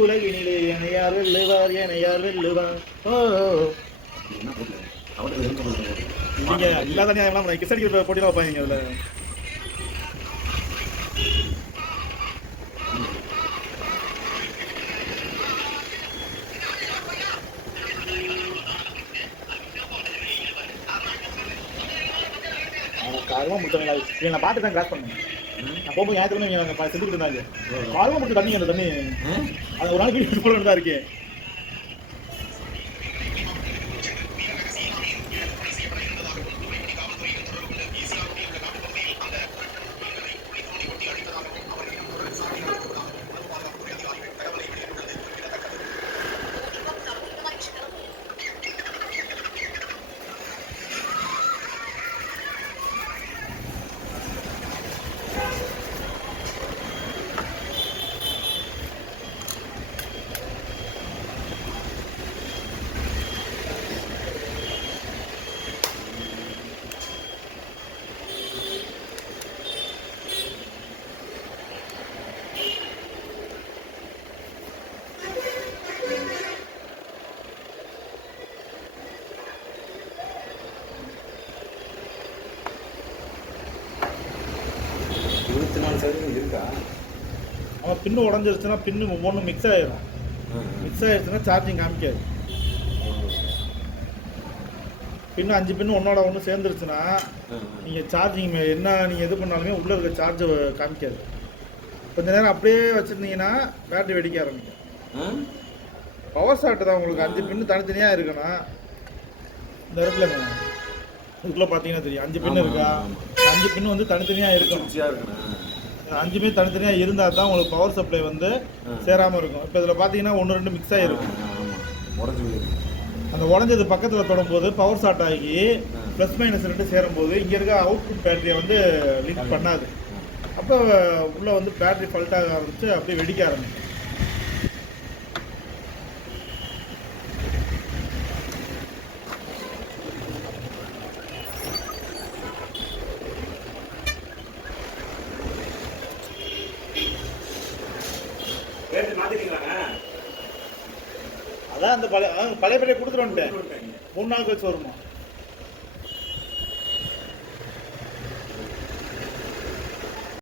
உலகினிலே என்னை யார் வெல்லுவார், என்னை யார் வெல்லுவார். ஓ நீங்க இல்லாத நியாயம்லாம் கிஸ் அடிக்கிற போட்டிலாம் வைப்பாங்க அதுல. காலமாக முடிச்சவங்க இவங்க நான் பார்த்து தான் கிராஸ் பண்ணேன். நான் போகும்போது ஞாயிற்றுக்கிழமை இவங்க செஞ்சுக்கிட்டு இருந்தாங்க. காலமாக முடிச்சு தண்ணி அந்த தண்ணி அது ஒரு நாள் வீடு போட தான் இருக்கேன். இருக்கா? அவன் பின்னு உடஞ்சிருச்சுன்னா பின்னு ஒவ்வொன்றும் மிக்ஸ் ஆகிடும். மிக்ஸ் ஆகிடுச்சுன்னா சார்ஜிங் காமிக்காது. பின்னு 5 பின்னு ஒன்றோட ஒன்று சேர்ந்துருச்சுன்னா நீங்கள் சார்ஜிங் என்ன நீங்கள் எது பண்ணாலுமே உள்ளே இருக்க சார்ஜ் காமிக்காது. கொஞ்சம் நேரம் அப்படியே வச்சுருந்தீங்கன்னா பேட்டரி வெடிக்க ஆரம்பிக்கும். பவர் ஷார்ட் தான் உங்களுக்கு 5 பின்னு தனித்தனியாக இருக்குன்னா இந்த இடத்துல இதுக்குள்ளே பார்த்தீங்கன்னா தெரியும் 5 பின்னு இருக்கா. 5 பின்னு வந்து தனித்தனியாக இருக்கணும். 5மே தனித்தனியாக இருந்தால் தான் உங்களுக்கு பவர் சப்ளை வந்து சேராமல் இருக்கும். இப்போ இதில் பார்த்தீங்கன்னா 1-2 மிக்ஸ் ஆகிருக்கும். அந்த உடஞ்சது பக்கத்தில் தொடும்போது பவர் ஷார்ட் ஆகி ப்ளஸ் மைனஸ் 2 சேரும்போது இங்கே இருக்க அவுட்புட் பேட்டரியை வந்து லிங்க் பண்ணாது. அப்போ உள்ளே வந்து பேட்டரி ஃபால்ட்டாக ஆரம்பித்து அப்படியே வெடிக்க ஆரம்பிக்கும். அதான் அந்த பழைய பேட்டரி கொடுத்துட்டு வந்துட்டேன். 3 நாள் கழிச்சு வருமா?